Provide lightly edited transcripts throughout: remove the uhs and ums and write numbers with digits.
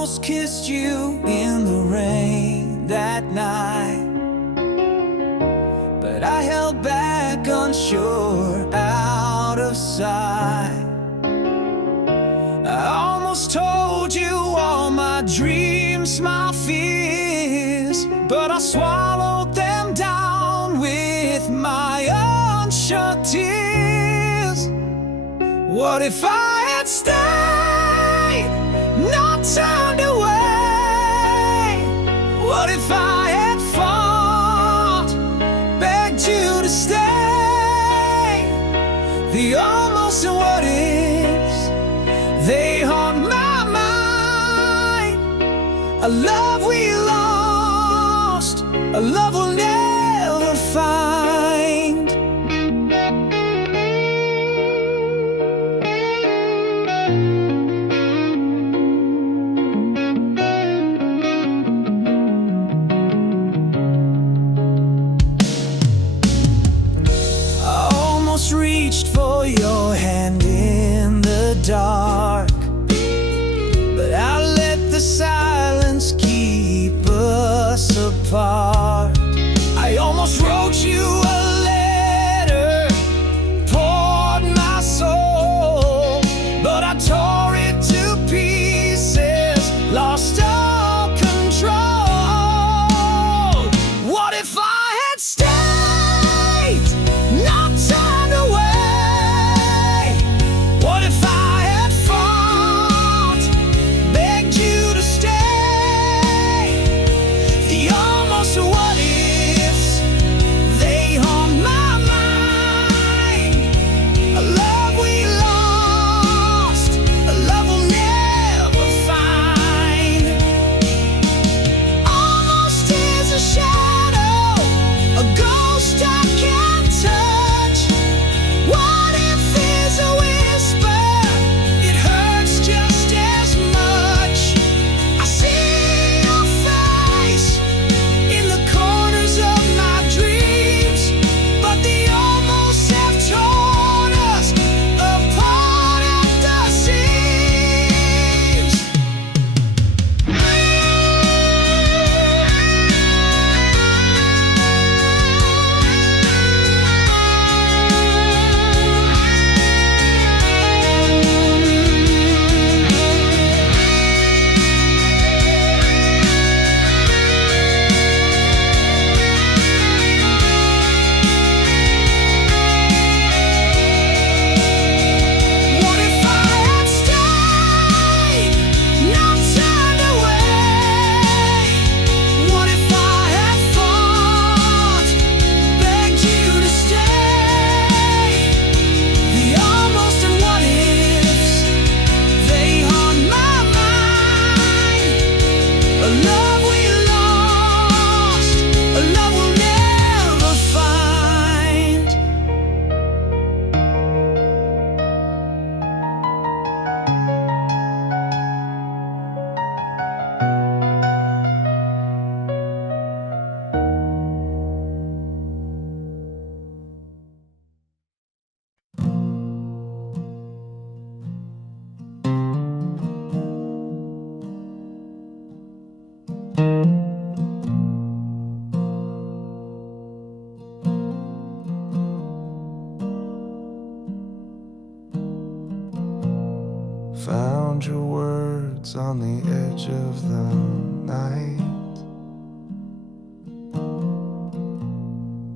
almost kissed you in the rain that night, but I held back, unsure, out of sight. I almost told you all my dreams, my fears, but I swallowed them down with my unshut tears. What if I had stayed, not turned away? What if I had fought, begged you to stay? The almost and what ifs, they haunt my mind. A love we lost, a love we'll never find. Reached for your hand in the dark, but I let the silence keep us apart. I almost wrote you a letter, poured my soul, but I tore it to pieces, lost all control. What if I had stayed, not turned away? What if I had fought, begged you to stay? The almost what ifs, they haunt my mind. A love we lost, a love we'll never find. Almost is a shadow, a ghost I can't touch. What if is a whisper, it hurts just as much. I see your face in the corners of my dreams, but the almost have torn us apart at the seams. What if I had stayed, not turned away? What if I had fought, begged you to stay? The almost and what ifs, they haunt my mind. A love we lost, a love we'll never find. Found your words on the edge of the night,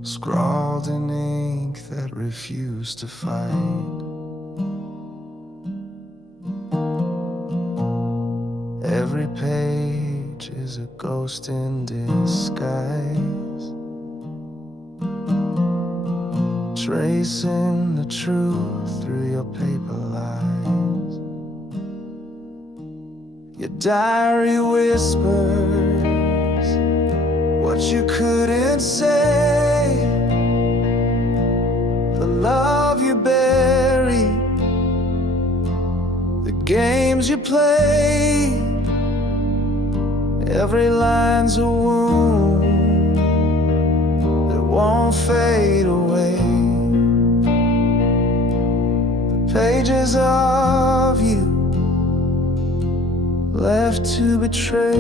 scrawled in ink that refused to fight. Every page is a ghost in disguise, tracing the truth through your paper lies. Your diary whispers what you couldn't say, the love you buried, the games you played. Every line's a wound that won't fade away. The pages of you left left to betray.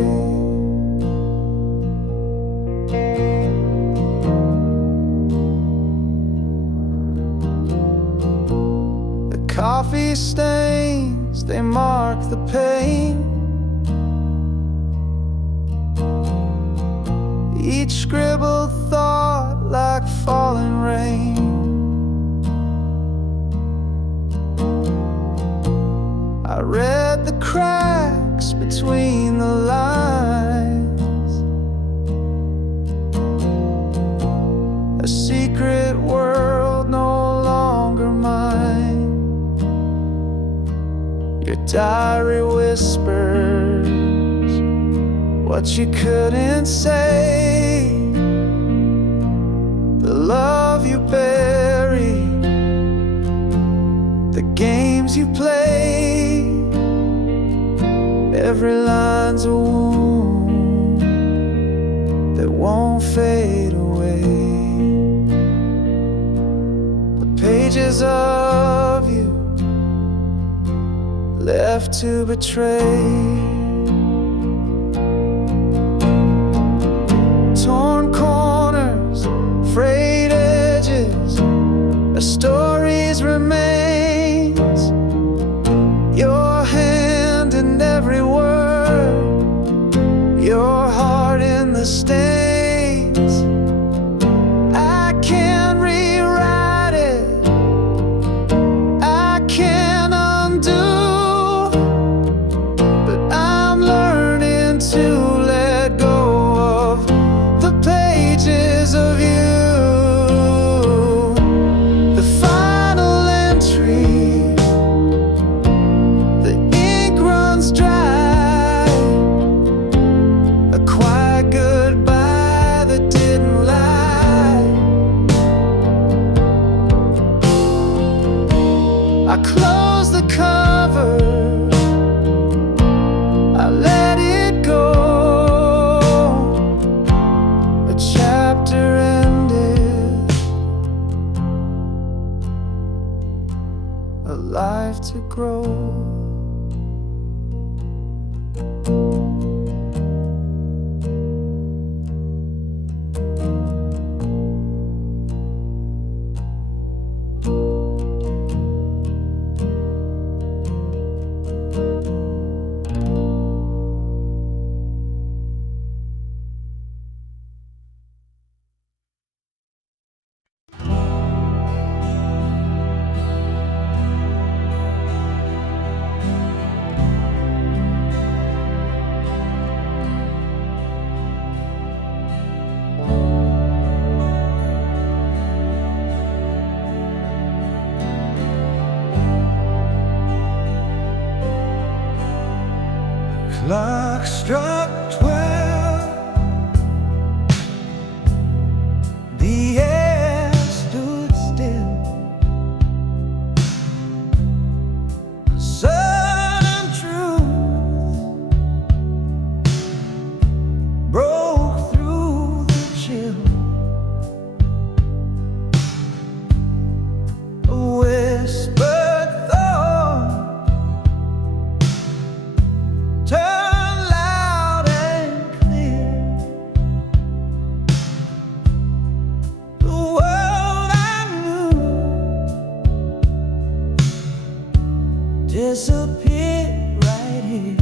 The coffee stains, they mark the pain. Each scribbled thought like falling rain. I read the cracks between the lines, a secret world no longer mine. Your diary whispers what you couldn't say, the love you buried, the games you played. Every line's a wound that won't fade away. The pages of you left to betray. Torn corners, frayed edges, a story's remains. Your hand in every word, your heart in the stains. I can't rewrite it, I can't undo, but I'm learning to let go of the pages of you. The final entry, the ink runs dry, a quiet goodbye that didn't lie. I close the cover, I let it go. A chapter ended, a life to grow. Clock struck 12, the air stood still. A sudden truth broke through the chill. A whispered thought turned loud and clear. The world I knew disappeared right here.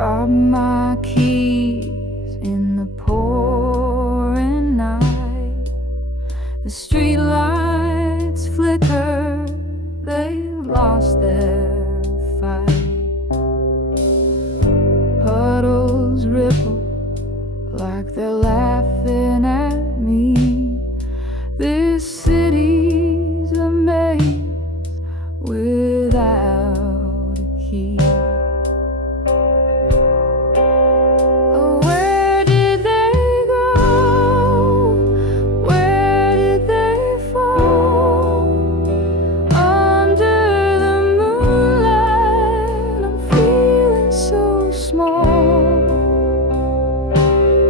Drop my keys in the pouring night. The street lights flicker, they've lost their fight. Puddles ripple like they're laughing at me. This city's a maze without a key. Where did they go? Where did they fall? Under the moonlight, I'm feeling so small.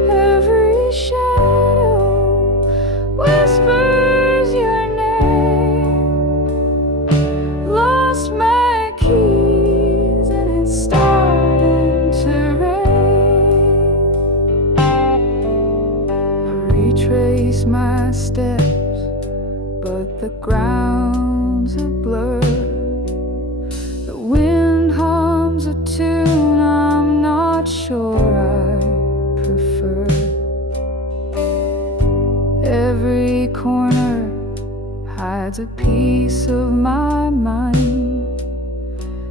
Every shadow whispers your name. Lost my keys and it's starting to rain. I retrace my steps, but the ground's a blur. The wind hums a tune I'm not sure I prefer. Every corner hides a piece of my mind,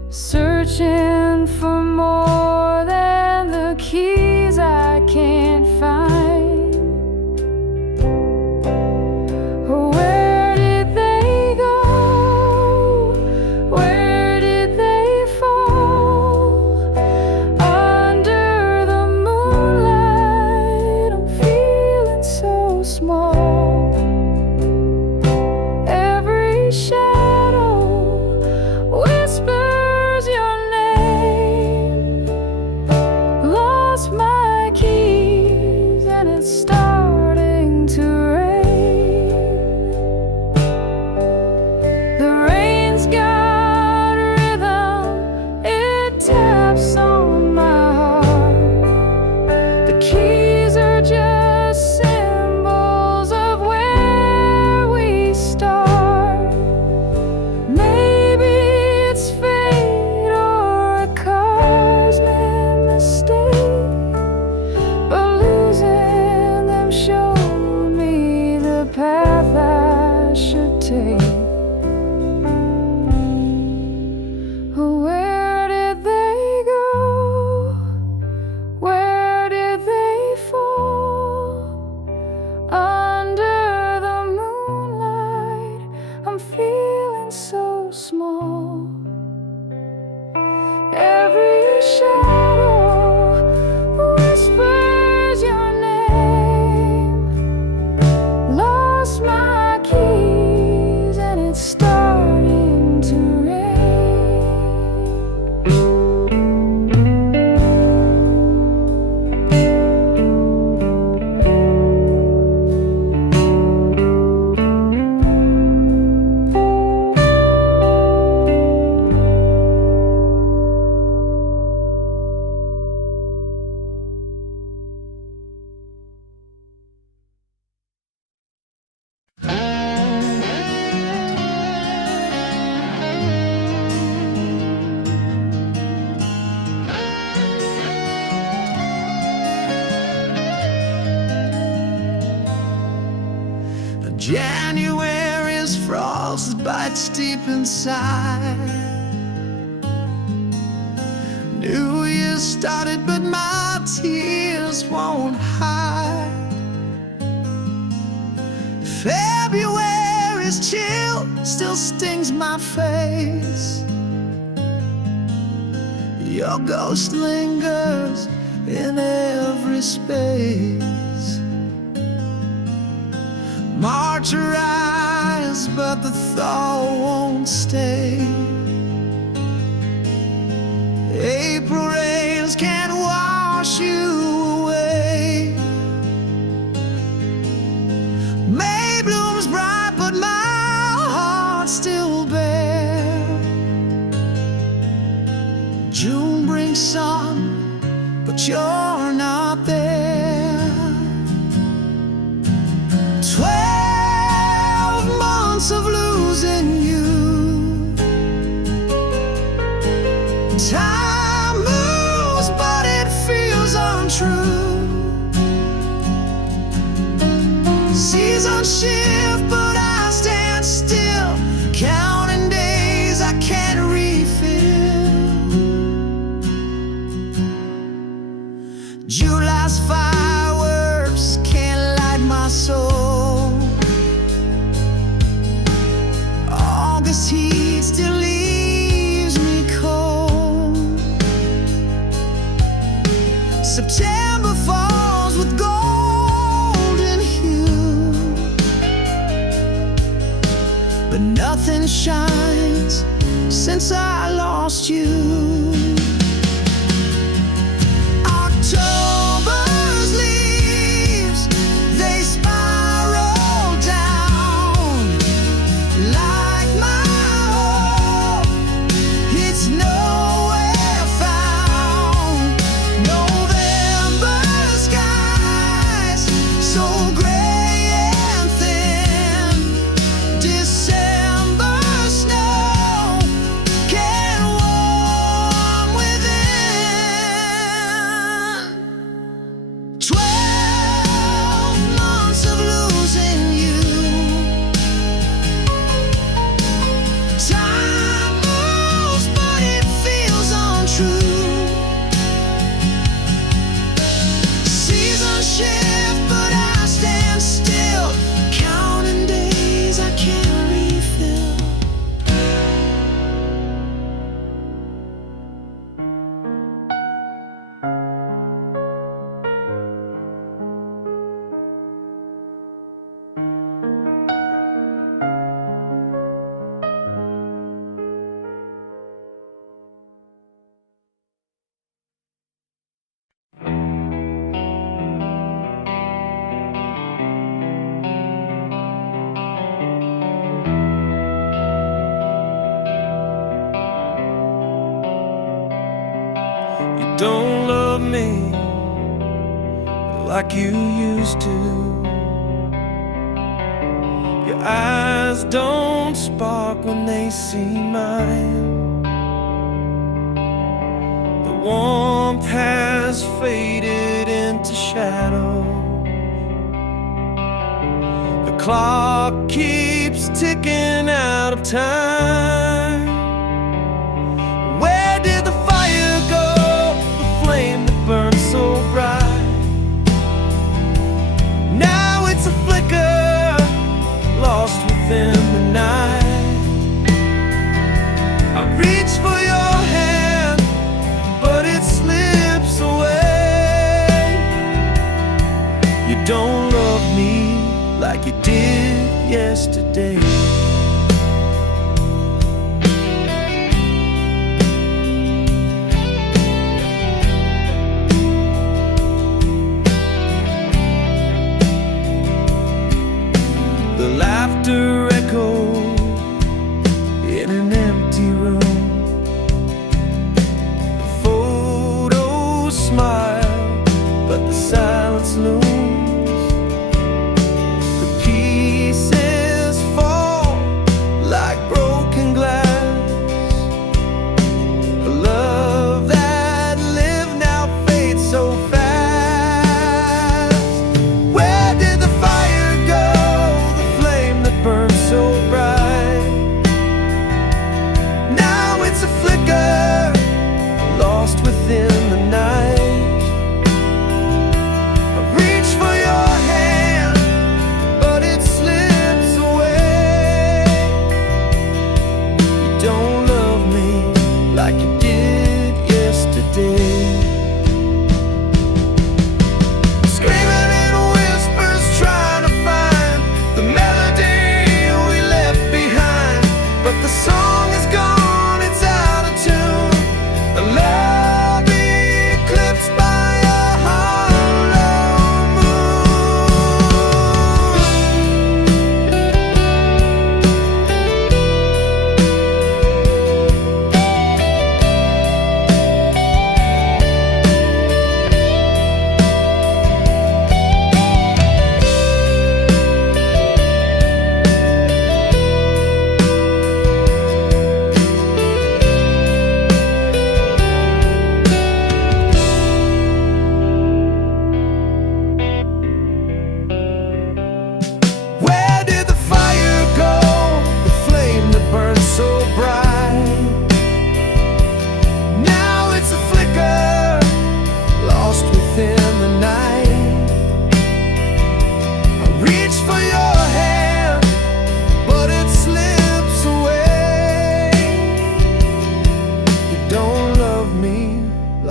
searching for more than the keys I can't find. Where did they go? Where did they fall? Under the moonlight, I'm feeling so small. Every shadow whispers your name. Lost my keys and it's starting to rain. The rain's got rhythm, it taps on my heart. The keys are just symbols of where we start. Maybe it's fate or a cosmic mistake, but losing them showed me the path I should take. Where did they go? Where did they fall? Under the moonlight, I'm feeling so small. Every shadow whispers your name. Lost my keys and it's starting to rain. January's frost bites deep inside. New Year started, but my tears won't hide. February's chill still stings my face. Your ghost lingers in every space. March arrives, but the thaw won't stay. April rains can't wash you away. May blooms bright, but my heart's still bare. June brings sun, but you're not there. 12 months of losing you. Time moves, but it Seasons shift, but I stand still, counting days I can't refill. July's fireworks can't light my soul. August heat still leaves me cold. September falls with golden hue, but nothing shines since I lost you. October's leaves, they spiral down like my hope. It's nowhere found. November skies so gray and thin. December snow can warm within. 12 months of losing you. Time moves, but it feels untrue. Seasons shift, but I stand still, counting days I can't refill. You don't love me like you used to. Your eyes don't spark when they see mine. The warmth has faded into shadow. The clock keeps ticking out of time. Where did the fire go? The flame that burned so bright. Now it's a flicker, lost within the night. I reach for your hand, but it slips away. You don't love me like you did yesterday.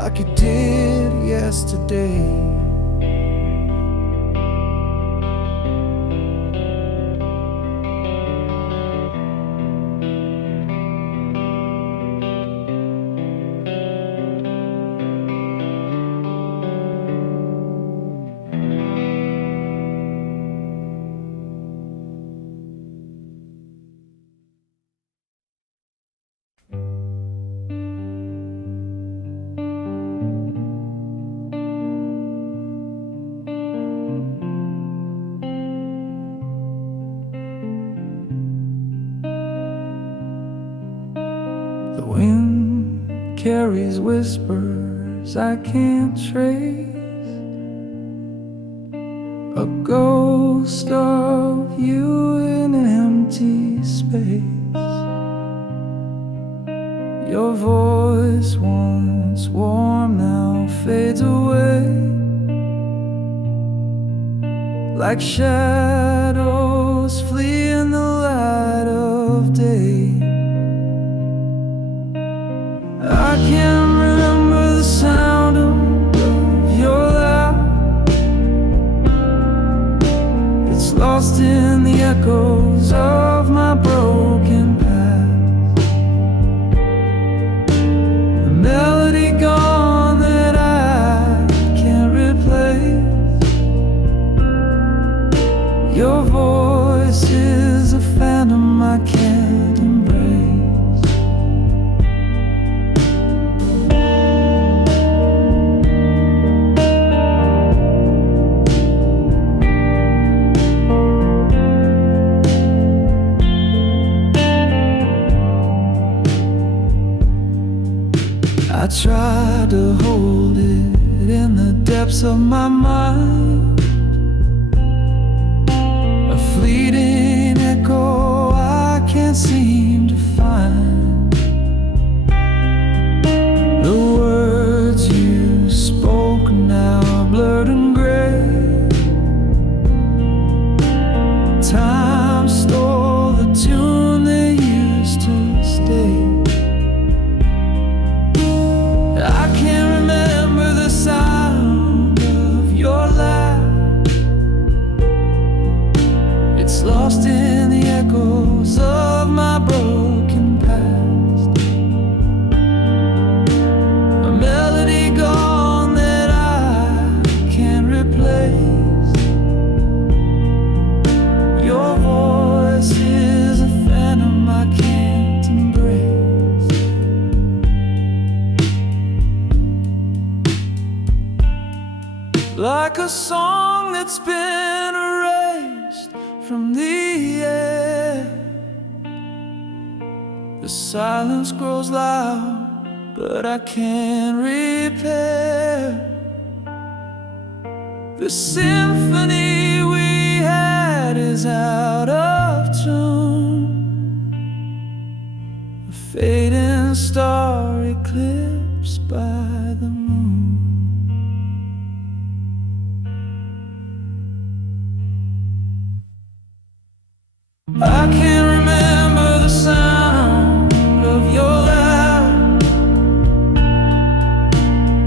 like you did yesterday. The wind carries whispers I can't trace, a ghost of you in an empty space. Your voice, once warm, now fades away, like shadows flee in the light of day. I can't remember the sound of your laugh. It's lost in the echoes of my broken past. A melody gone that I can't replace. Your voice is a phantom I can't embrace. I tried to hold it in the depths of my mind, a fleeting echo I can't seem to find. The words you spoke now are blurred and gray. Time stole the tune they used to stay. I can't remember the sound of your laugh. It's lost in the echoes of my broken past. A melody gone that I can't replace. Your voice is a phantom I can't embrace. Like a song that's been erased from the air, the silence grows loud, but I can't repair the symphony we had is out of tune. A fading star eclipsed by the moon. I can't remember the sound of your laugh.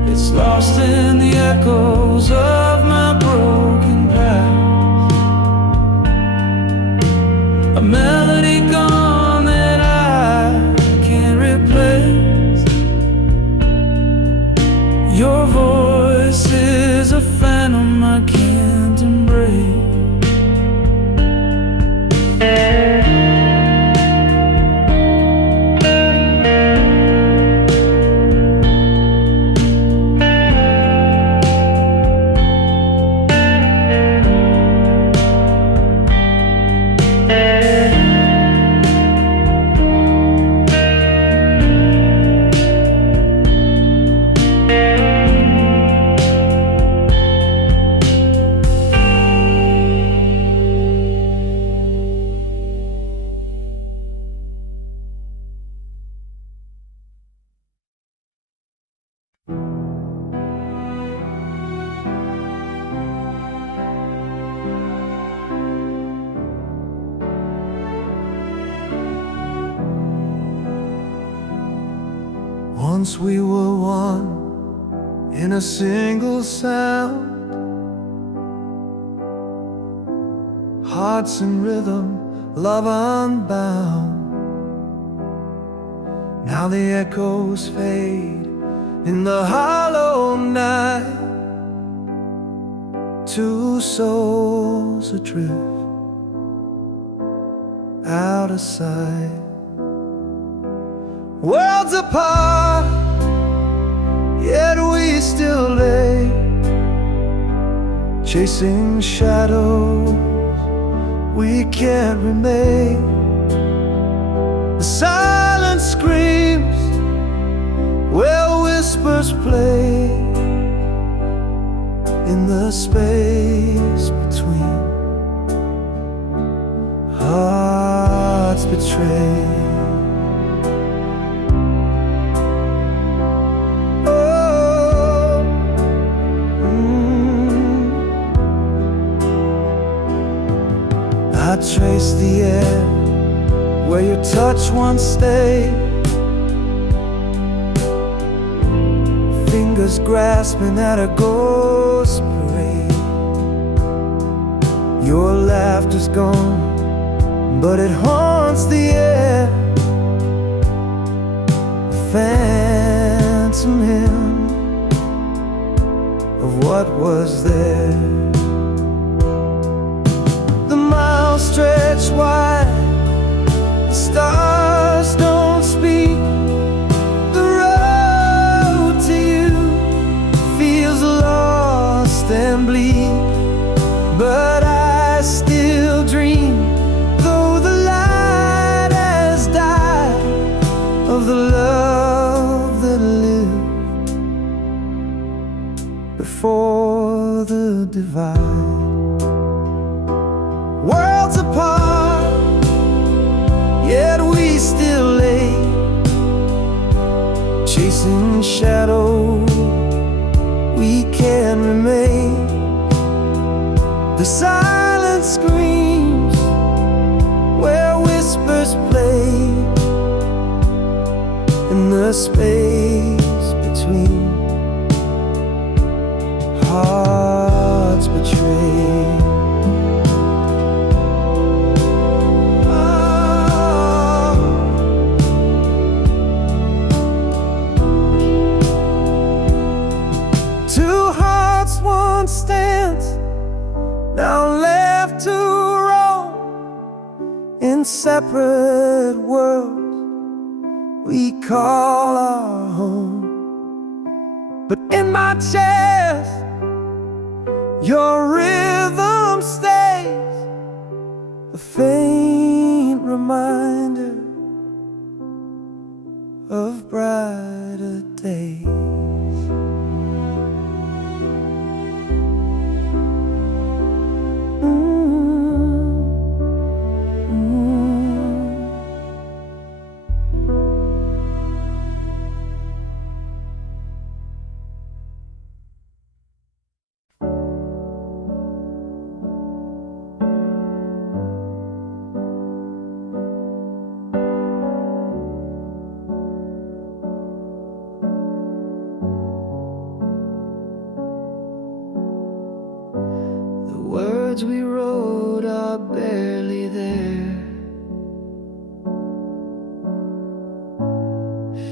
It's lost in the echoes of my broken past. A melody gone that I can't replace. Your voice is a phantom I can't embrace. Once we were one, in a single sound. Hearts in rhythm, love unbound. Now the echoes fade in the hollow night. Two souls adrift, out of sight. Worlds apart, yet we still lay, chasing shadows we can't remain. The silence screams where whispers play, in the space between hearts betrayed. I trace the air where your touch once stayed, fingers grasping at a ghost parade. Your laughter's gone, but it haunts the air, a phantom hymn of what was there. Stretch wide, the stars don't speak. The road to you feels lost and bleak, but I still dream, though the light has died, of the love that lived before the divide. Worlds apart, yet we still lay, chasing shadows we can remain. The silence screams where whispers play, in the space between hearts betrayed. Stands now left to roam in separate worlds we call our home. But in my chest, your rhythm stays, a faint reminder of brighter days. Words we wrote are barely there,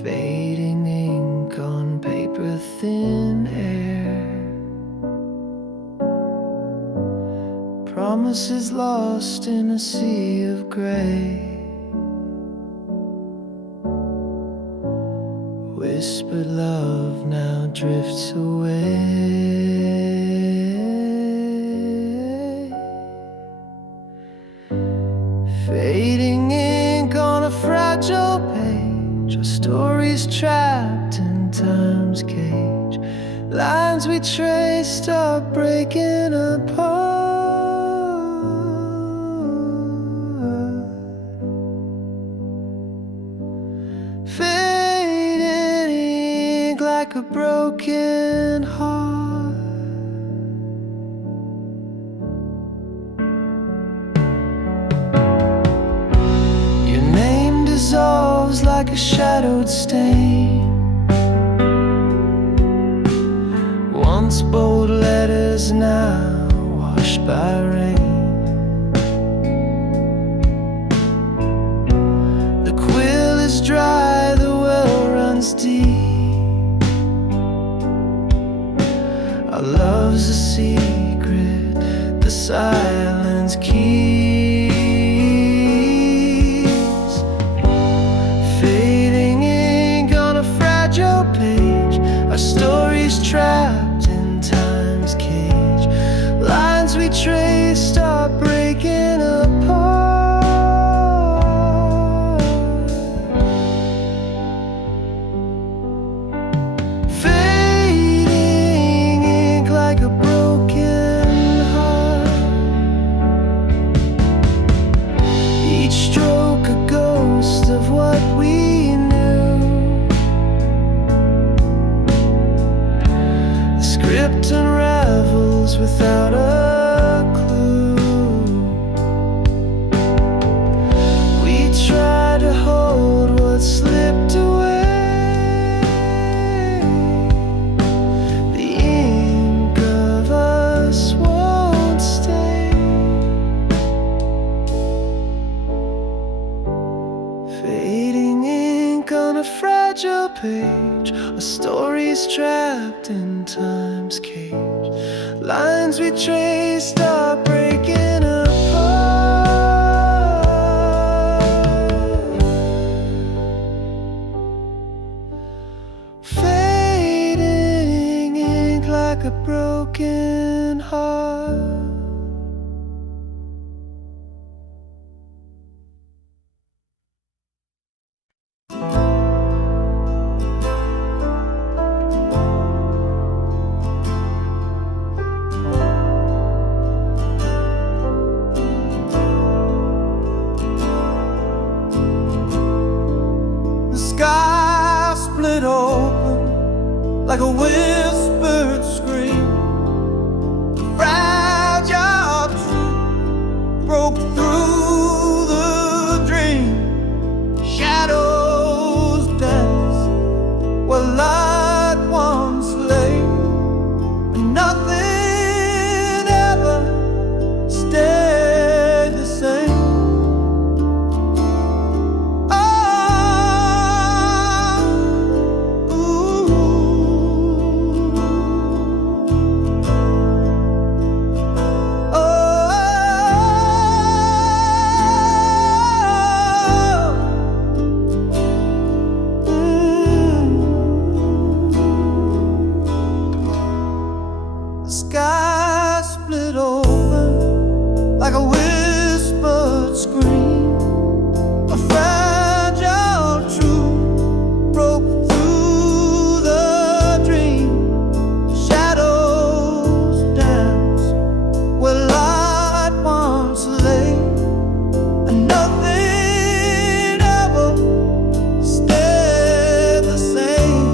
fading ink on paper, thin air. Promises lost in a sea of gray, whispered love now drifts away. Fading ink on a fragile page, our stories trapped in time's cage. Lines we traced are breaking apart, fading ink like a broken heart. Dissolves like a shadowed stain, Once bold letters, now washed by rain. The quill is dry, the well runs deep. Our love's a secret, the silence keeps. Fading ink on a fragile page, our stories trapped in time's cage. Lines we traced are breaking apart. Fading ink like a broken heart. Each stroke a ghost of what we knew. The script unravels without a clue. We try to hold what slipped away. The ink of us won't stay. Fading ink on a fragile page, a story's trapped in time's cage. Lines we traced are breaking apart. Fading ink like a broken heart. The sky split open like a whispered scream. Fragile truth broke through the dream. Shadows dance where light once lay, and nothing ever stayed the same. The sky split open like a whispered scream. A fragile truth broke through the dream. Shadows dance where light once lay, and nothing ever stayed the same.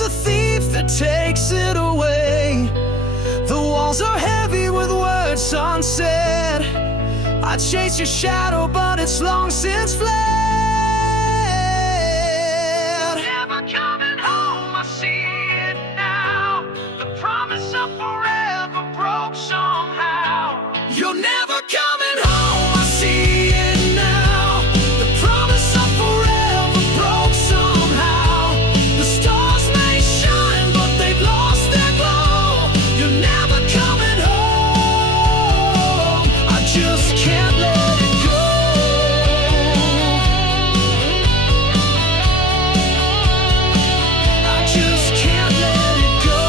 there's a thief that takes it away. The walls are heavy with words unsaid. I chase your shadow, but it's long since fled. Never coming home, I see it now. The promise of forever broke somehow. You're never coming home, I see it now. The promise of forever broke somehow. The stars may shine, but they've lost their glow. You're never coming home, I just can't let it go. I just can't let it go.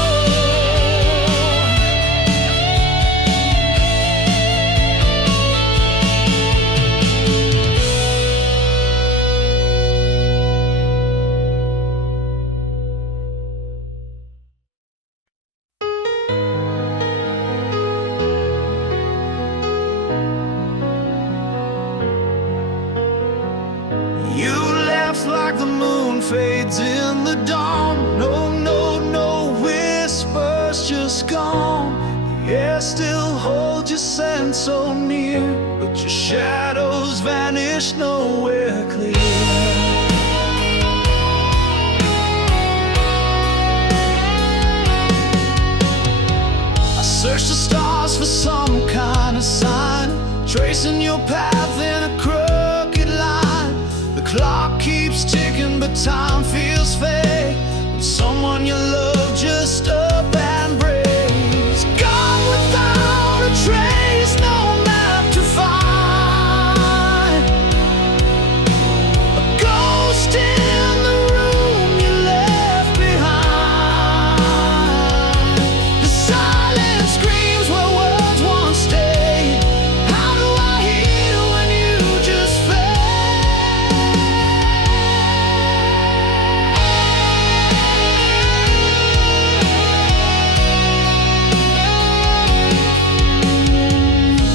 You left like the moon fades in the dawn. No, no, no whispers, just gone. The air still holds your scent so near, but your shadows vanish nowhere clear. I search the stars for some kind of sign, tracing your path in a crooked line. The clock keeps ticking, but time feels fake when someone you love just up and breaks. Gone without a trace, no map to find. A ghost in the room you left behind. The silence screams where words once stayed. How do I heal when you just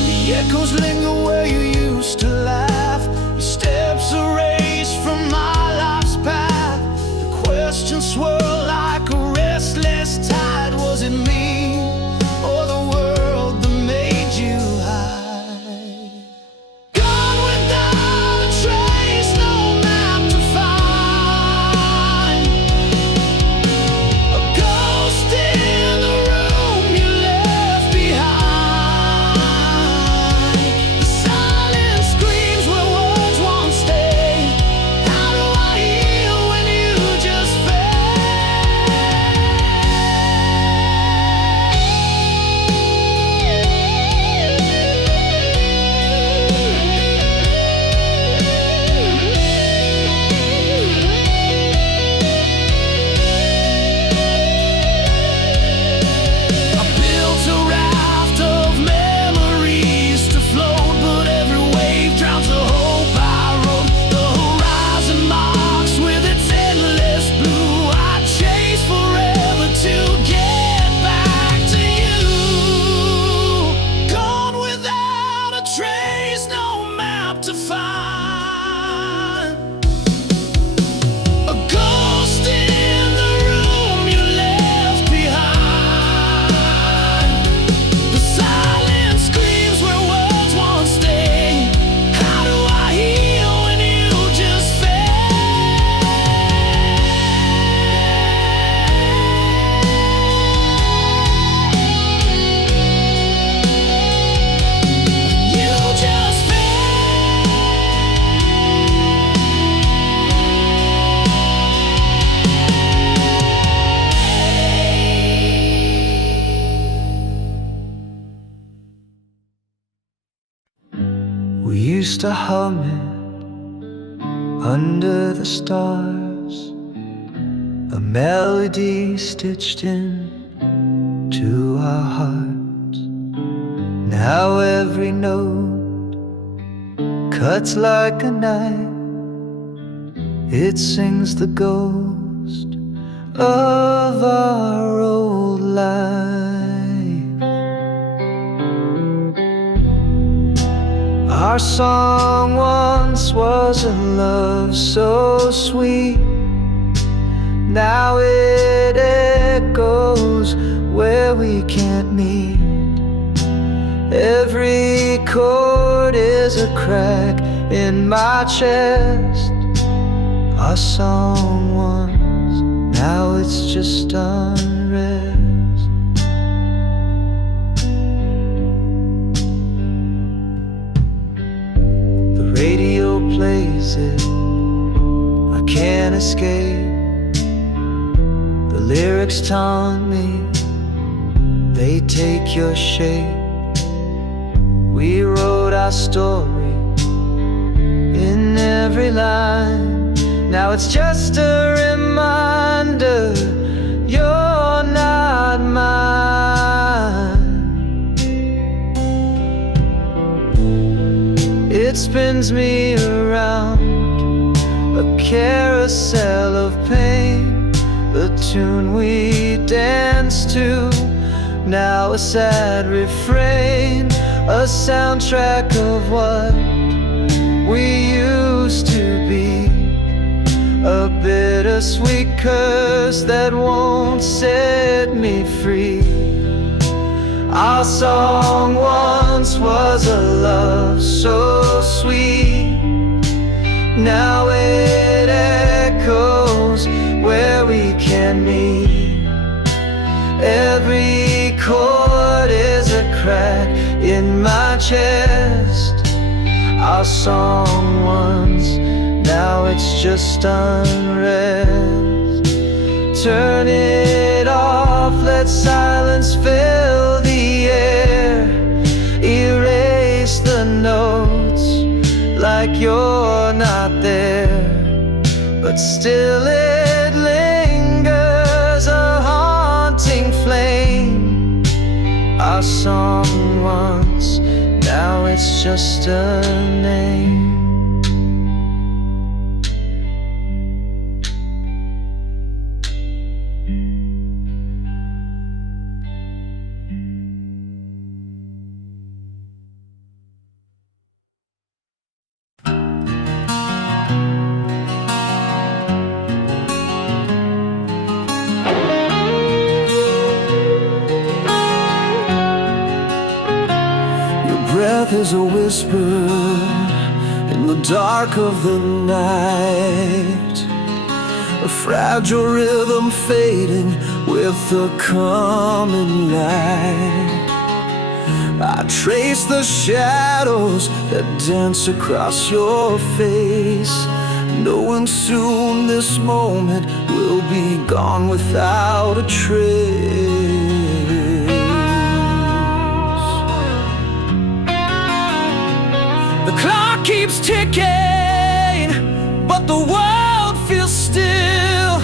The echoes linger where you used to laugh. Your steps erased from my life's path. The questions swirl like a restless tide. Was it me or the world that made you hide? Gone without a trace, no map to find. A ghost in the room you left behind. The silence screams where words once stayed. How do I heal when you just I built a raft of memories to float, but every wave drowns the hope I wrote. The horizon marks with its endless blue. I chase forever to get back to you. Gone without a trace, no map to find. A ghost in the room you left behind. The silence screams where words once stayed. How do I heal when you just You just We used to hum it under the stars, a melody stitched in to our hearts. Now every note cuts like a knife. It sings the ghost of our old life. Our song once was a love so sweet. Now it echoes where we can't meet. Every chord is a crack in my chest. Our song once, now it's just unrest. The radio plays it, I can't escape. The lyrics taunt me, they take your shape. We wrote our story in every line. Now it's just a reminder you're not mine. It spins me around a carousel of pain. The tune we danced to, now a sad refrain. A soundtrack of what we used to be. A bittersweet curse that won't set me free. Our song once was a love so sweet. Now it echoes where we can meet. Every chord is a crack in my chest. Our song once, now it's just unrest. Turn it off, let silence fill the air. Erase the notes like you're not there, but still it lingers, a haunting flame. Our song once, now it's just a name. Breath is a whisper in the dark of the night, a fragile rhythm fading with the coming light. I trace the shadows that dance across your face, knowing soon this moment will be gone without a trace. The clock keeps ticking, but the world feels still.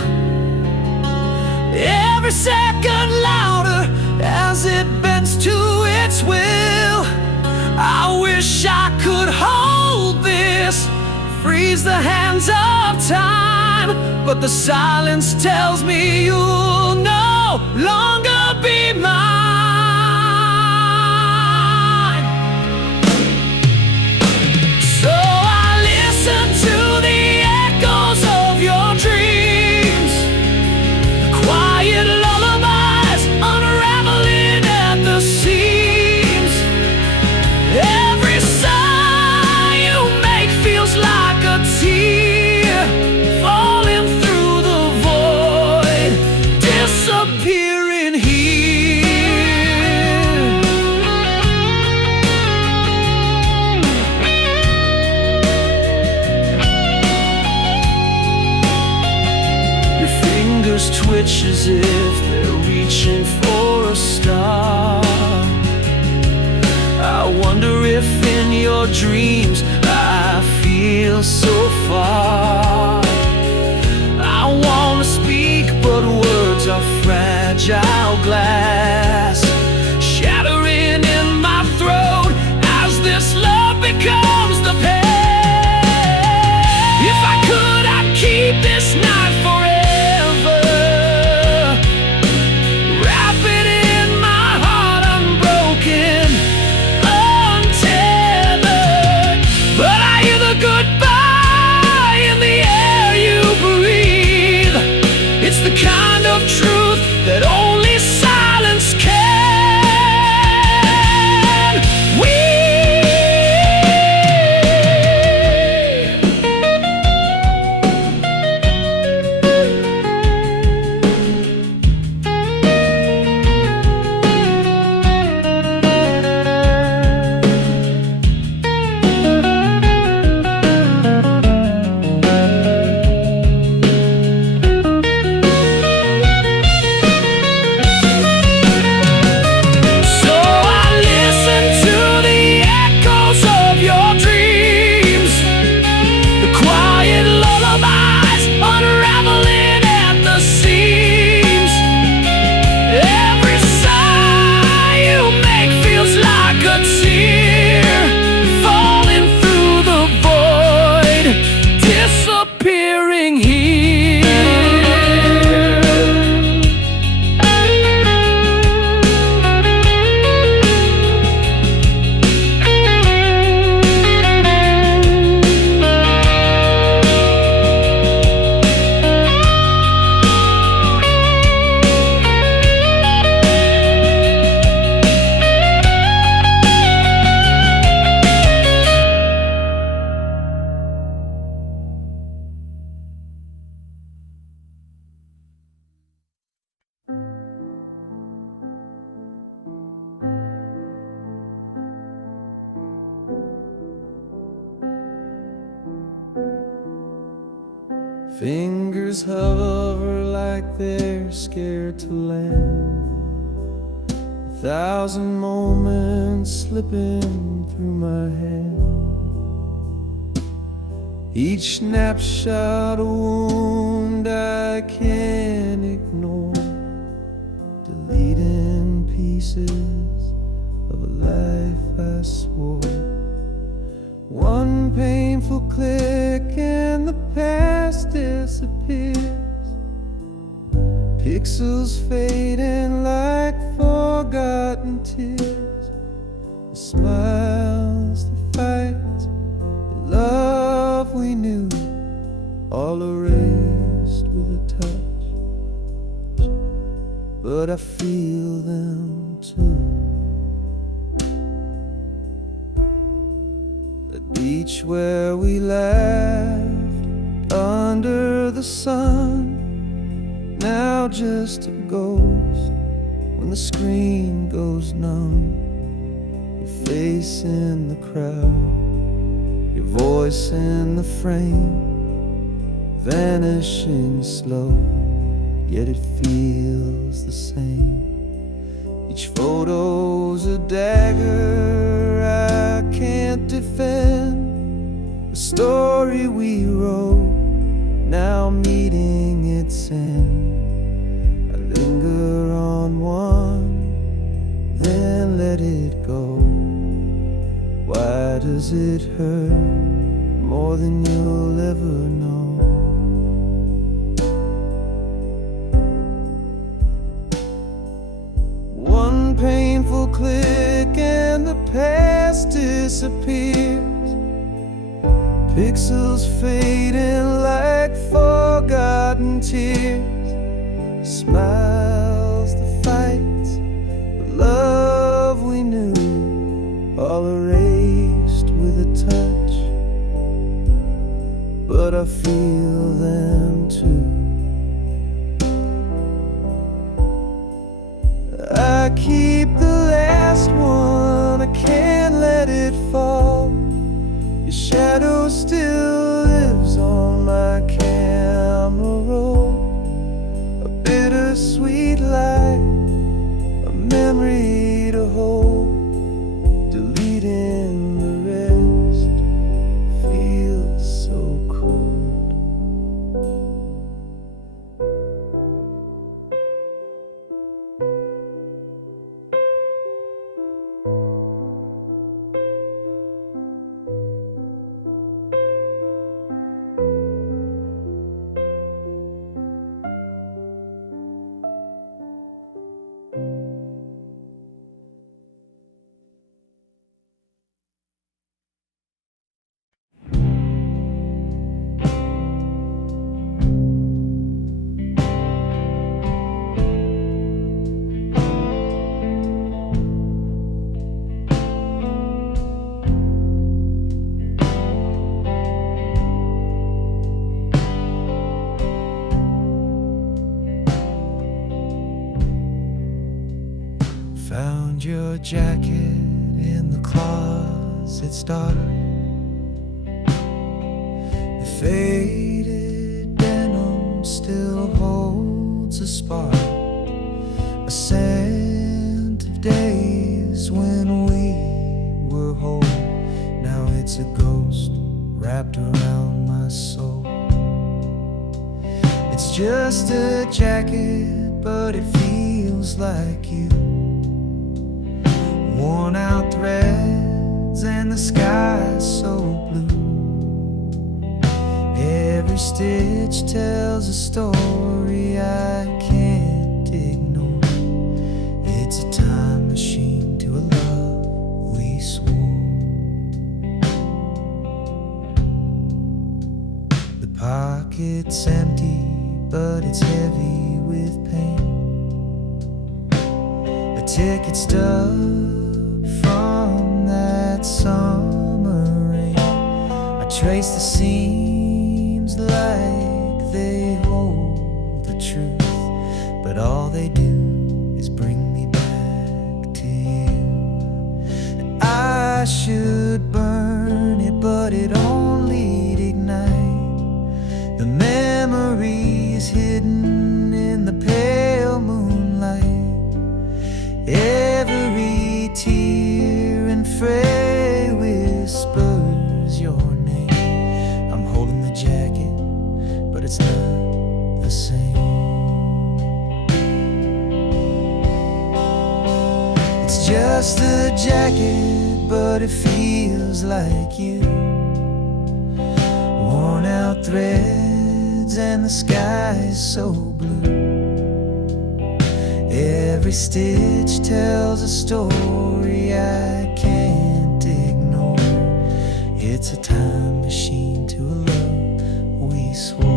Every second louder as it bends to its will. I wish I could hold this, freeze the hands of time, but the silence tells me you'll no longer be mine. Twitch as if they're reaching for a star. I wonder if in your dreams I feel so far. I wanna speak, but words are fragile glass, shattering in my throat as this love becomes the pain. If I could, I'd keep this night forever. That fingers hover like they're scared to land. 1,000 moments slipping through my hand. Each snapshot a wound I can't ignore, deleting pieces of a life I swore. One painful click and the past disappears, pixels fading like forgotten tears. The smiles, the fights, the love we knew, all erased with a touch. But I feel them too. The beach where we laughed under the sun, now just a ghost when the screen goes numb. Your face in the crowd, your voice in the frame, vanishing slow, yet it feels the same. Each photo's a dagger I can't defend, a story we wrote, now meeting its end. I linger on one, then let it go. Why does it hurt more than you'll ever know? One painful click and the past disappears, pixels fading like forgotten tears. The smiles, the fights, the love we knew, all erased with a touch. But I feel them too. I keep the last one, I can't let it fall. Your shadow still lives on my camera roll, a bittersweet light, a memory to hold, deleting the rest feels so cold. Found your jacket in the closet's dark. The faded denim still holds a spark, a scent of days when we were whole. Now it's a ghost wrapped around my soul. It's just a jacket, but it feels like you. Worn out threads and the sky so blue. Every stitch tells a story I can't ignore. It's a time machine to a love we swore. The pocket's empty, but it's heavy with pain. A ticket stub from that summer rain. I trace the seams like they hold the truth, but all they do is bring me back to you. And I should burn it, but it only ignites the memory memories hidden in the pale moonlight. Every tear and fray whispers your name. I'm holding the jacket, but it's not the same. It's just a jacket, but it feels like you. Worn out threads and the sky is so blue. Every stitch tells a story I can't ignore. It's a time machine to a love we swore.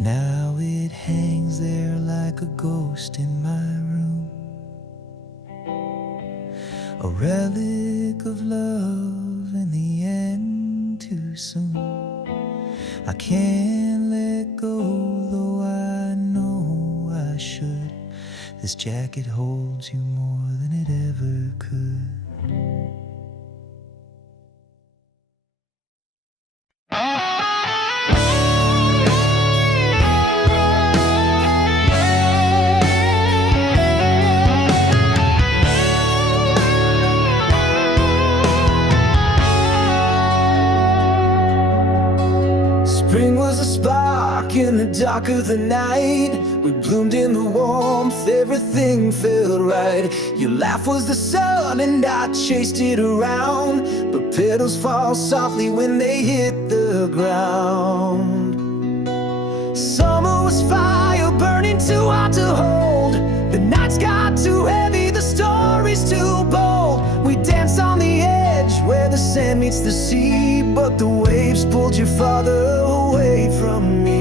Now it hangs there like a ghost in my room, a relic of love in the end too soon. I can't let go, though I know I should. This jacket holds you more than it ever could. Spring was a spark in the dark of the night. We bloomed in the warmth, everything felt right. Your laugh was the sun and I chased it around, but petals fall softly when they hit the ground. Summer was fire burning too hot to hold. The nights got too heavy, the stories too bold. We danced on the edge where the sand meets the sea, but the waves pulled you farther away from me.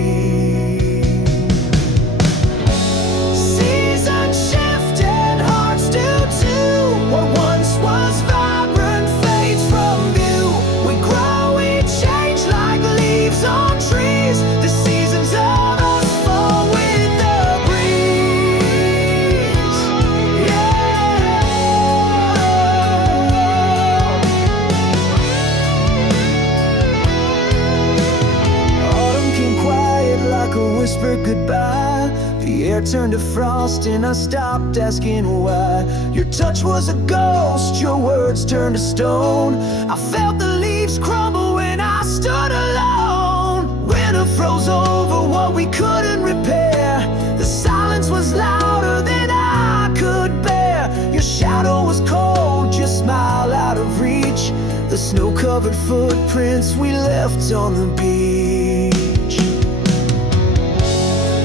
Seasons shift and hearts do too. What once was vibrant fades from view. We grow, we change like leaves on trees. The seasons of us fall with the breeze. Autumn came quiet like a whispered goodbye. The air turned to frost and I stopped asking why. Your touch was a ghost, your words turned to stone. I felt the leaves crumble when I stood alone. Winter froze over what we couldn't repair. The silence was louder than I could bear. Your shadow was cold, your smile out of reach. The snow-covered footprints we left on the beach.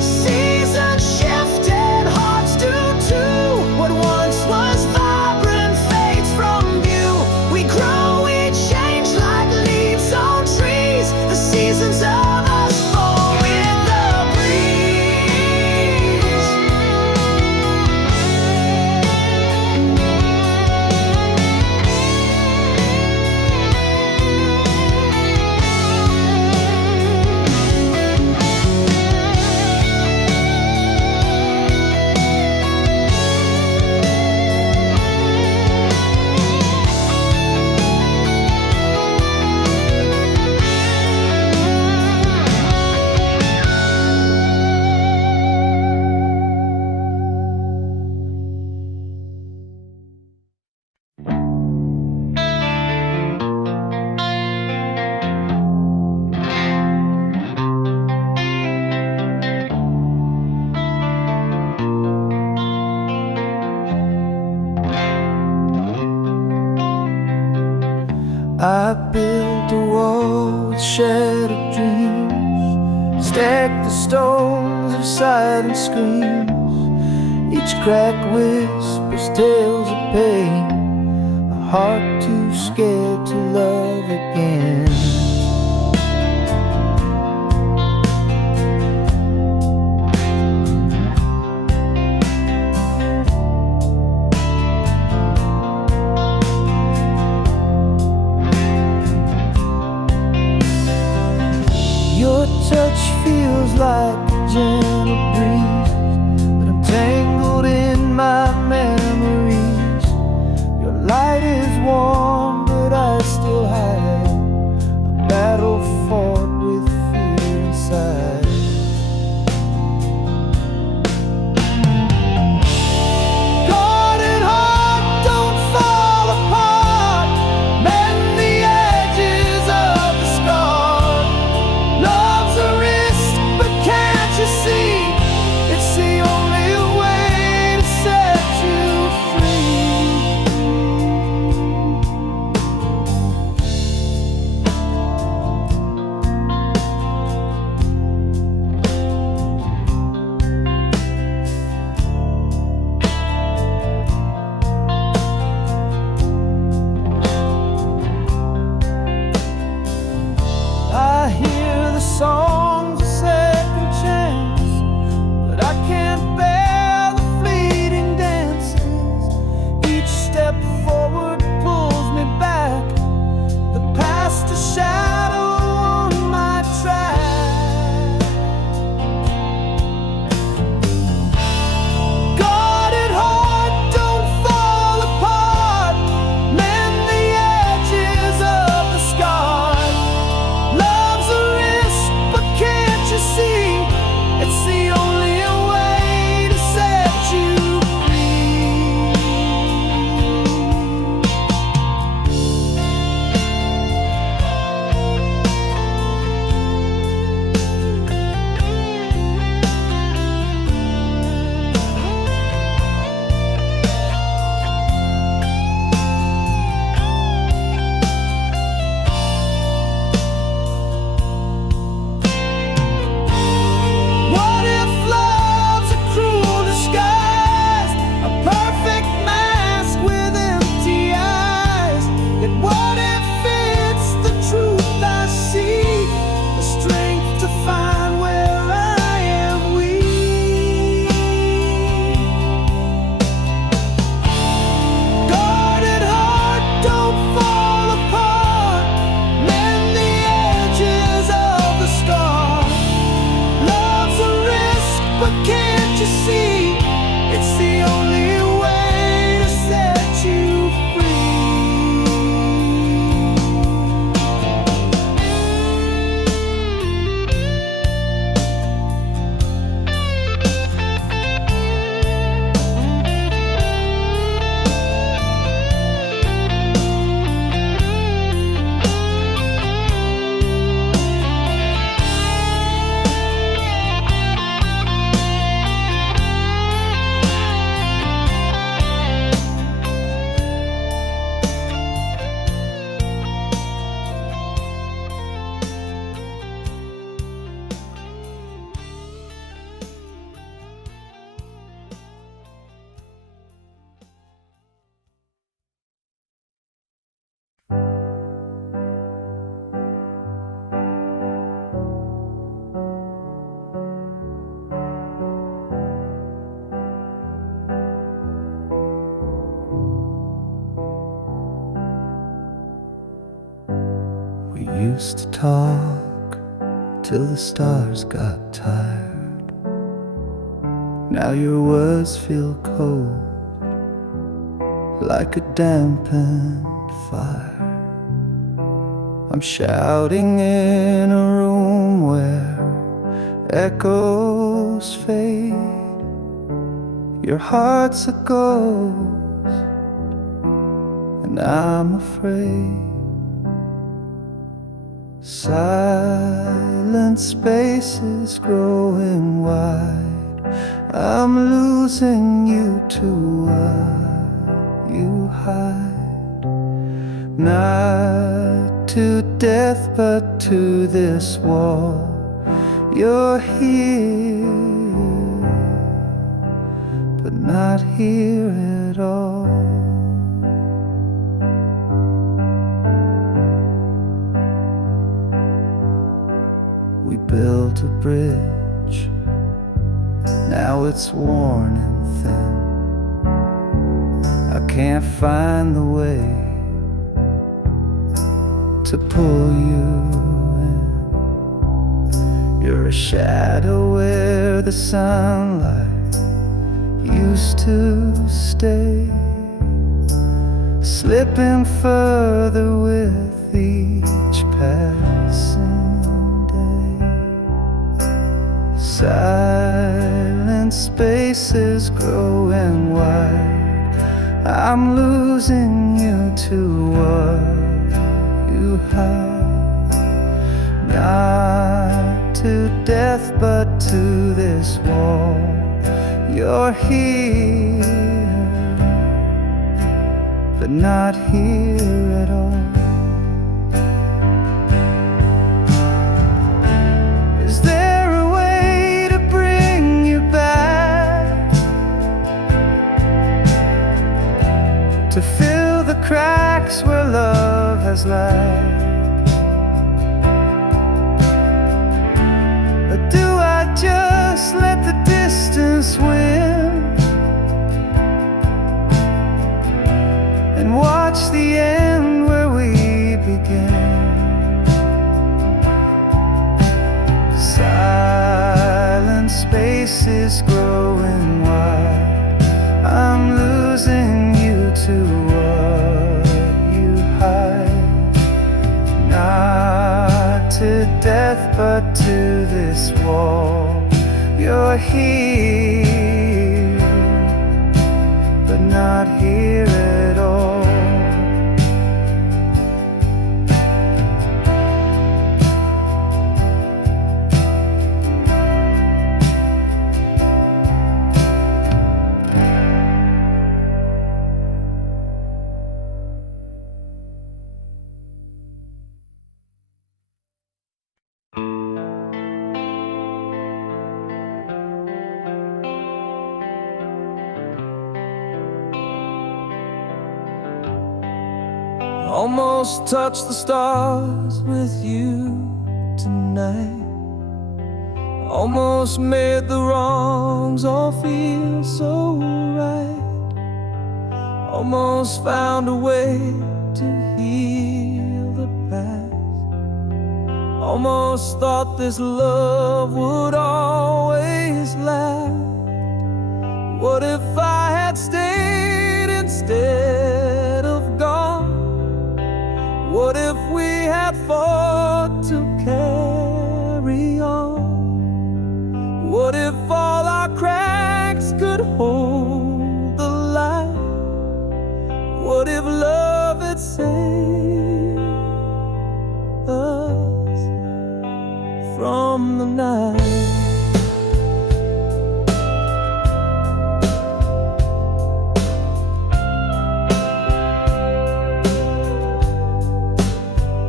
Seasons shift and hearts do too. What once was vibrant fades from view. We grow, we change like leaves on trees. The seasons of us fall with the breeze. I built a wall with shattered dreams, stacked the stones of silent screams. Each crack whispers tales of pain, a heart too scared to love again. feels like a gentle breeze, but I'm tangled in my memories. Your light is warm, but I still hide a battle fought with fear inside. Song's a second chance, but I can't bear the fleeting dances. Each step forward pulls me back, the past a shadow on my track. Guarded heart, don't fall apart, mend the edges of the scar. Love's a can't you see, it's the only way to set you free. Can't you see, it's the only way to set you We used to talk till the stars got tired. Now your words feel cold, like a dampened fire. I'm shouting in a room where echoes fade. Your heart's a ghost, and I'm afraid. Silent spaces growing wide, I'm losing you to what you hide. Not to death but to this wall. You're here, but not here at all. We built a bridge, now it's worn and thin. I can't find the way to pull you in. You're a shadow where the sunlight used to stay, slipping further with each passing day. Silent spaces growing wide, I'm losing you to what you hide. Not to death but to this wall. You're here but not here at all. Is there a way to bring you back, to fill the cracks where love has lagged? Or do I just let the distance win and watch the end where we begin? Silent spaces growing wide, I'm losing you to what you hide. Not to death but to this wall. You're here but not here at all. Almost touched the stars with you tonight. Almost made the wrongs all feel so right. Almost found a way to heal the past. Almost thought this love would always last. What if I had stayed instead of gone? What if we had fought to carry on? What if all our cracks could hold the light? What if love had saved us from the night?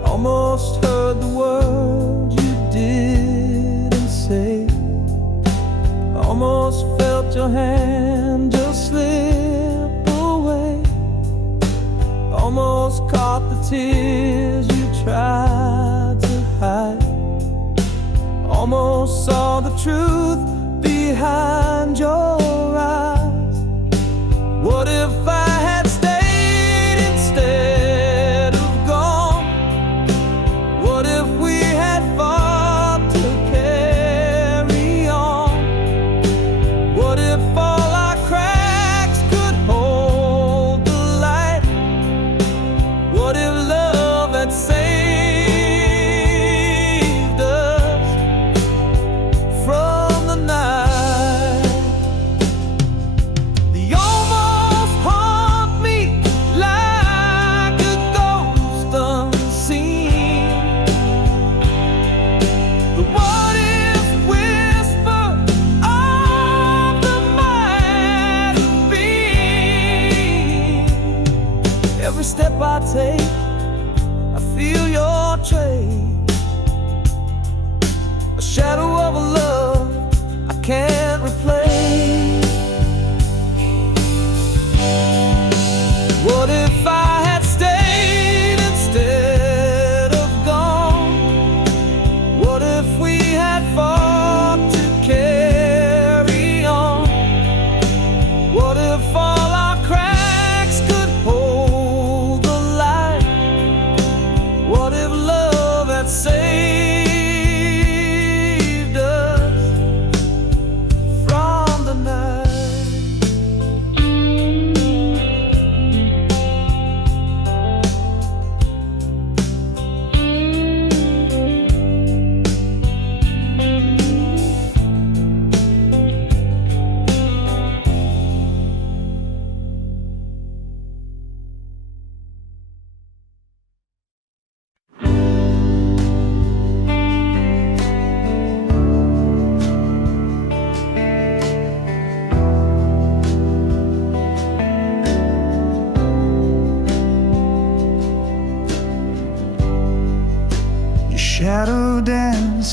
Almost heard the words you didn't say. Almost felt your hand just slip away. Almost caught the tears you tried to hide. Almost saw the truth behind your eyes. What if I had stayed instead of gone? What if we had fought to carry on? What if all our cracks could hold the light? What if love had saved us from the night? The almost haunt me like a ghost unseen. The what if whisper of the might have been. Every step I take, I feel your trace. A shadow of a love I can't replace. What if I had stayed instead of gone? What if we had fought to carry on? What if all our cracks could hold the light?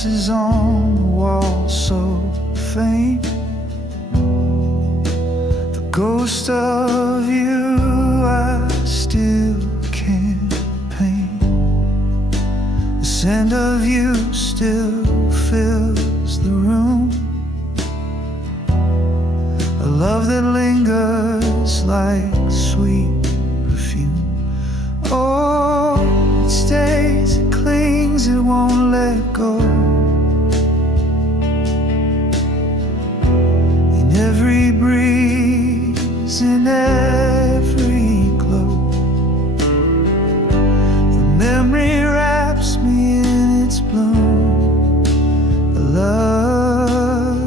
glances on the wall so faint, the ghost of you I still can't paint. The scent of you still fills the room, a love that lingers like sweet perfume. Oh, it stays, it clings, it won't let go. In every breeze, in every glow, the memory wraps me in its bloom, a love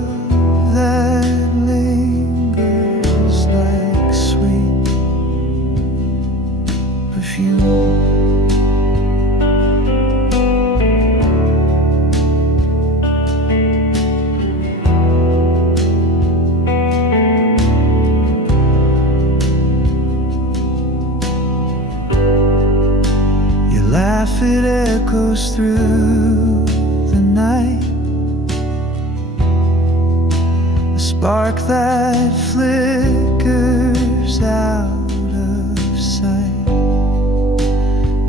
that lingers like sweet perfume. Laugh, it echoes through the night, a spark that flickers out of sight.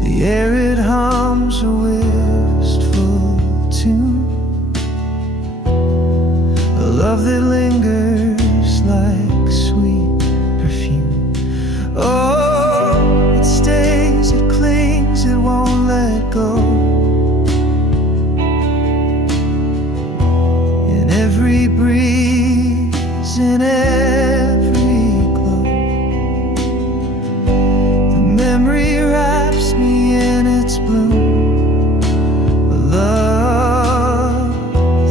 The air, it hums a wistful tune, a love that lingers like sweet perfume. Oh, it stays, it clings, it won't let go. In every breeze, in every glow, the memory wraps me in its bloom, a love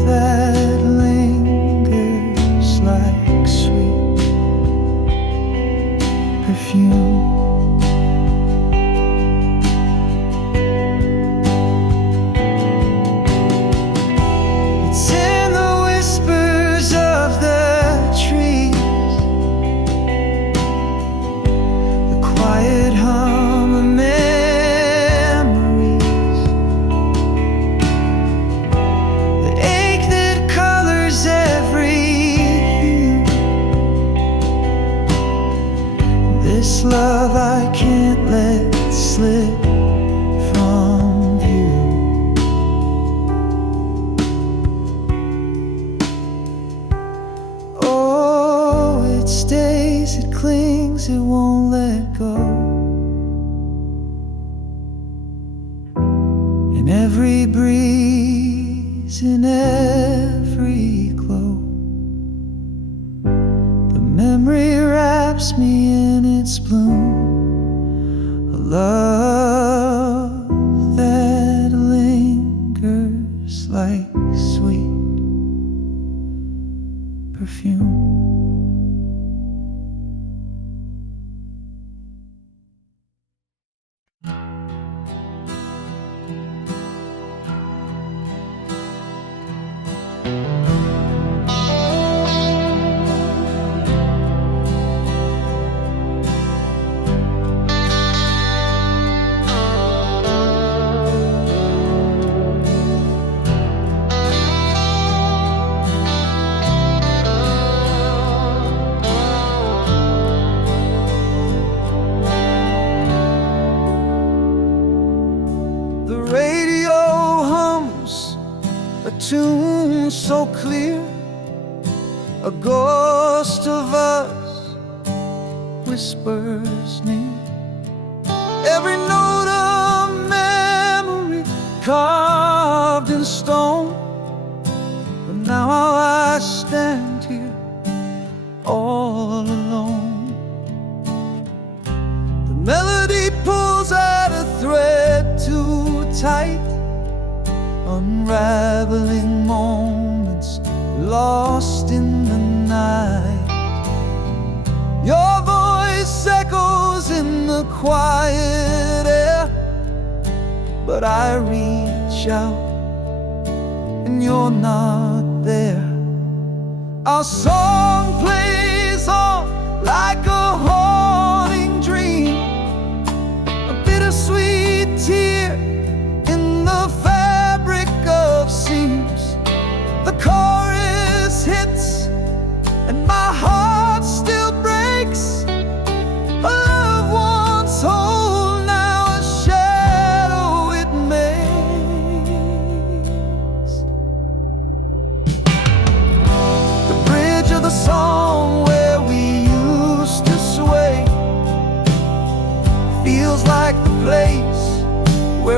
that lingers like sweet perfume. This love I can't let slip from view. Oh, it stays, it clings, it won't let go. In every breeze, in every glow, the memory wraps me in its bloom, a love that lingers like sweet perfume. The radio hums a tune so clear, a ghost of us whispers near. Every note of memory carved in stone, but now I stand here all alone. The melody pulls at a thread too tight, unraveling moments lost in the night. Your voice echoes in the quiet air, but I reach out and you're not there. Our song plays on like a haunting dream, a bittersweet tear in the fabric of seams.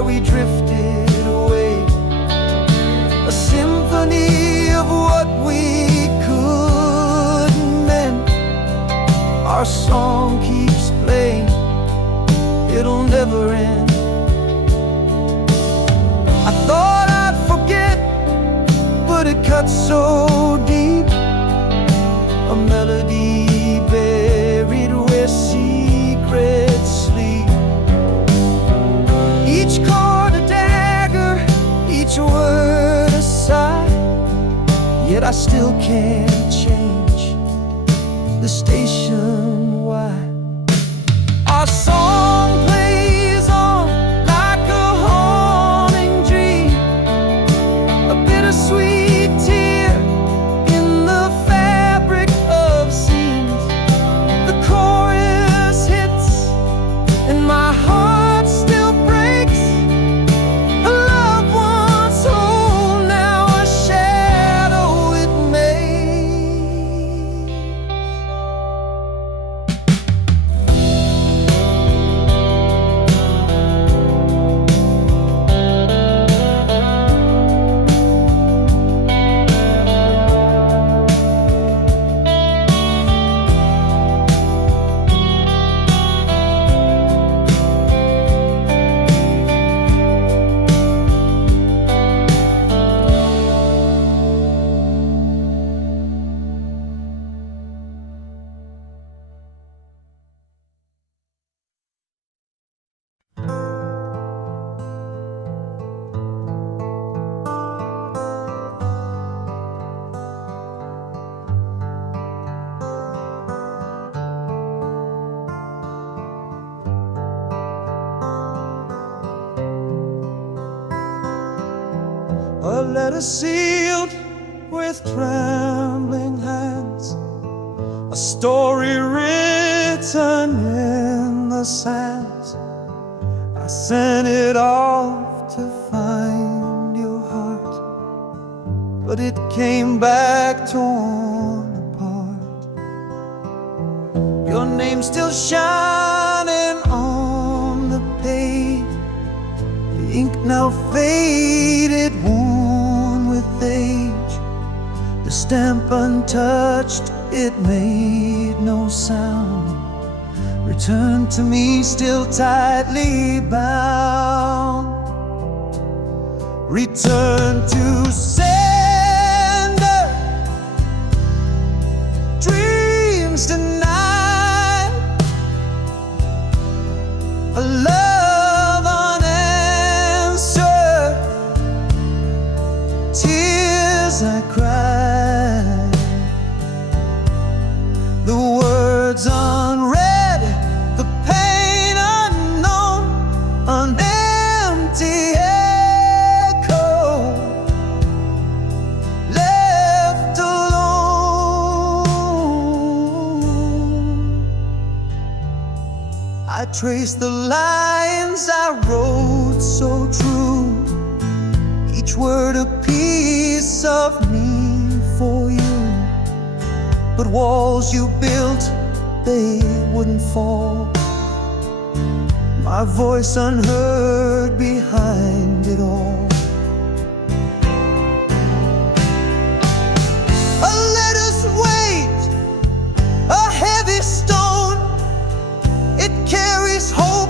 we drifted away, a symphony of what we couldn't mend. Our song keeps playing, it'll never end. I thought I'd forget, but it cuts so deep. A melody buried where secrets sleep. Each chord a dagger, each word a sigh. Yet I still can't change the station. Why? Our song plays on like a haunting dream, a bittersweet tear in the fabric of scenes. The chorus hits and my heart still breaks. A loved one's whole, now a shadow it makes. A letter sealed with trembling hands, a story written in the sands. I sent it off to find your heart, but it came back torn apart. Your name's still shining on the page, the ink now faded, worn with age. The stamp untouched, it made no sound. Return to me still tightly bound. Return to sender, dreams denied, a love unanswered, tears I cried, the words unread, the pain unknown, an empty echo, left alone. I traced the lines I wrote so true, each word a piece of me for you. But walls you built, they wouldn't fall. My voice unheard behind it all. A letter's weight, a heavy stone. It carries hope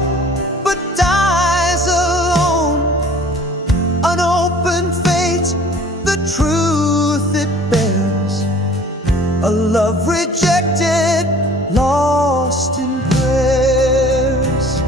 but dies alone. An open fate, the truth it bears. A love rejected, lost in prayers.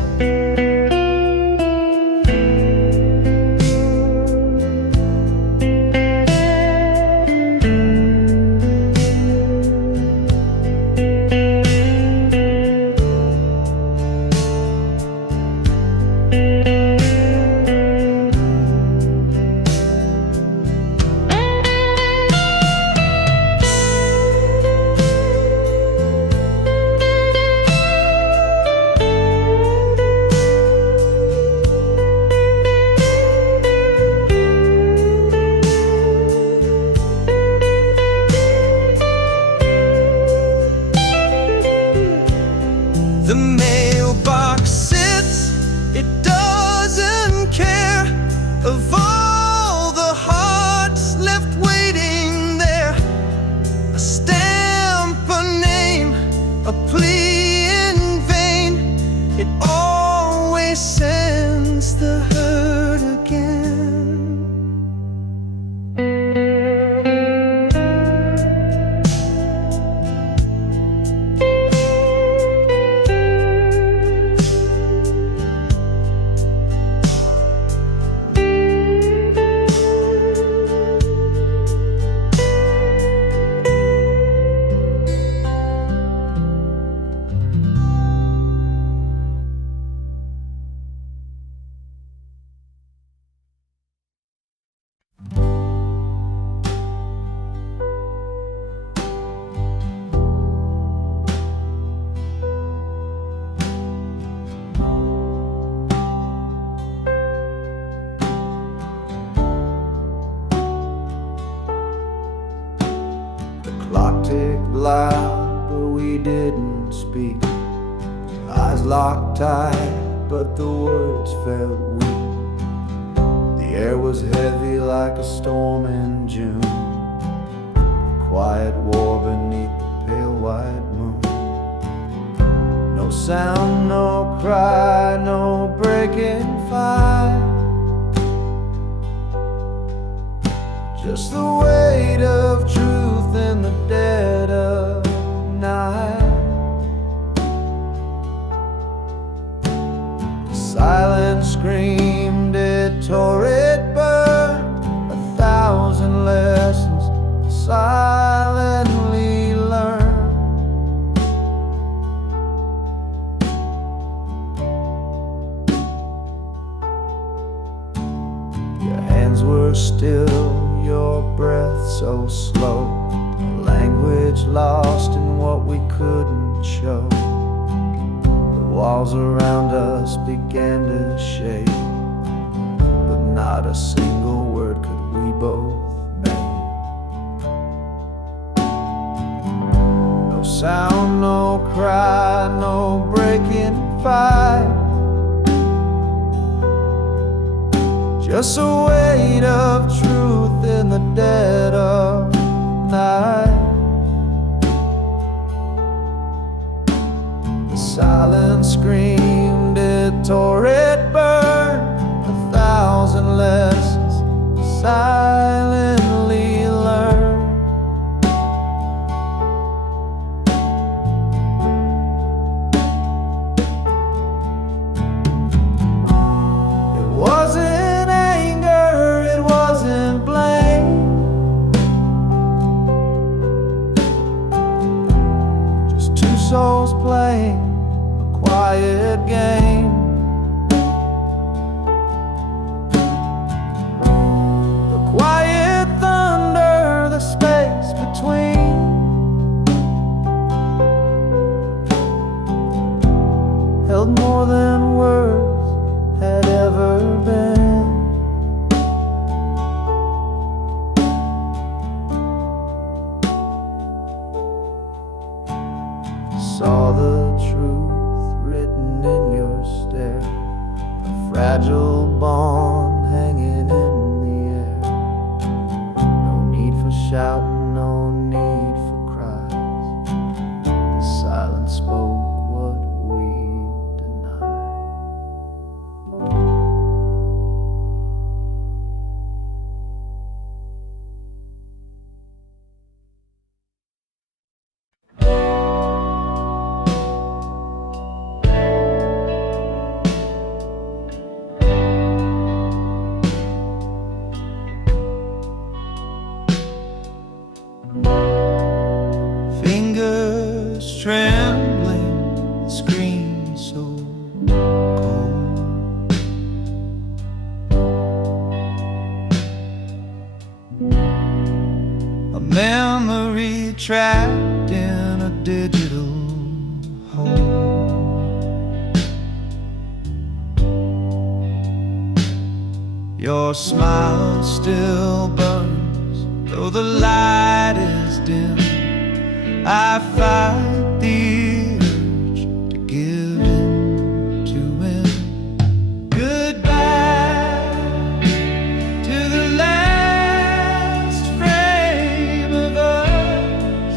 Clock ticked loud, but we didn't speak. Eyes locked tight, but the words felt weak. The air was heavy like a storm in June. Quiet war beneath the pale white moon. No sound, no cry, no breaking fire. Just the weight of truth in the dead of night. The silence screamed, it tore, it burned. 1,000 lessons silently learned. Your hands were still, your breath so slow. A language lost in what we couldn't show. The walls around us began to shake, but not a single word could we both make. No sound, no cry, no breaking fight. Just a weight of truth in the dead of night. The silence screamed, it tore, it burned. 1,000 lessons silently learned. It wasn't anger, it wasn't blame. Just two souls playing a quiet game. The quiet thunder, the space between. Held more than words had ever been. Saw the truth written in your stare, a fragile bond hanging in the air. No need for shouting, no need for cries. The silence spoke what we denied. Fingers trembling, screen so cold. A memory trapped in a digital hole. Your smile still burns, though the light is dim. I fight the urge to give in to him. Goodbye to the last frame of us.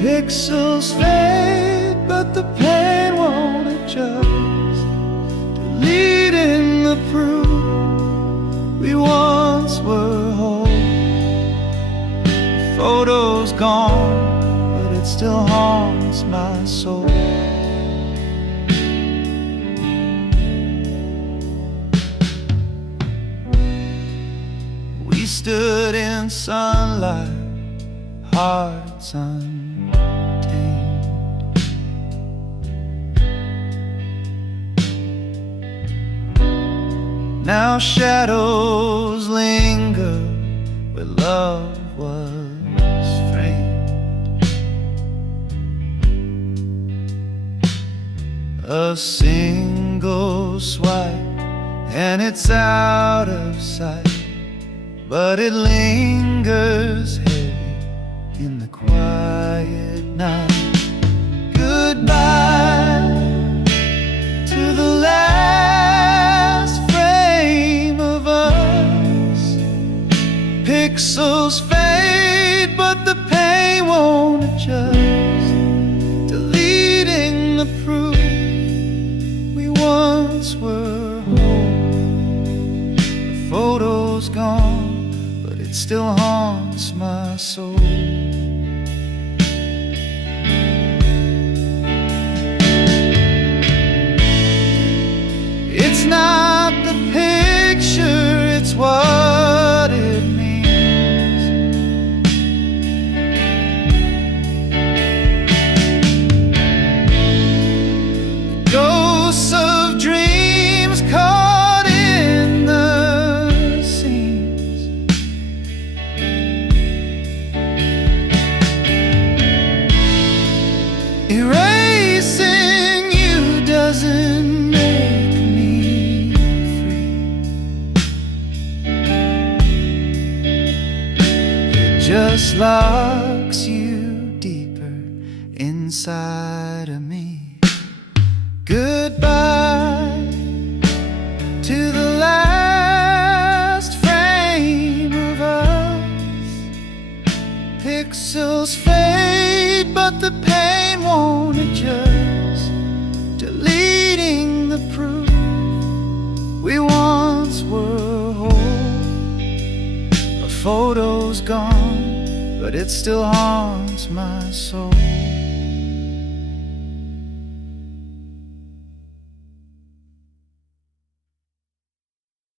Pixels fade, but the pain won't adjust. Deleting the proof we once were whole. The photo's gone, it still haunts my soul. We stood in sunlight, hearts untamed. Now shadows linger where love was framed. A single swipe and it's out of sight, but it lingers heavy in the quiet night. Goodbye to the last frame of us. Pixels fade, but the pain won't adjust. Deleting the proof we once were whole. The photo's gone, but it still haunts my soul. It's not the picture, it's what it means. Ghosts of dreams caught in the seams. Erasing you doesn't make me free. It just locks you deeper inside of me. Goodbye to the last frame of us. Pixels fade, but the pain won't adjust. Deleting the proof we once were whole. A photo's gone, but it still haunts my soul.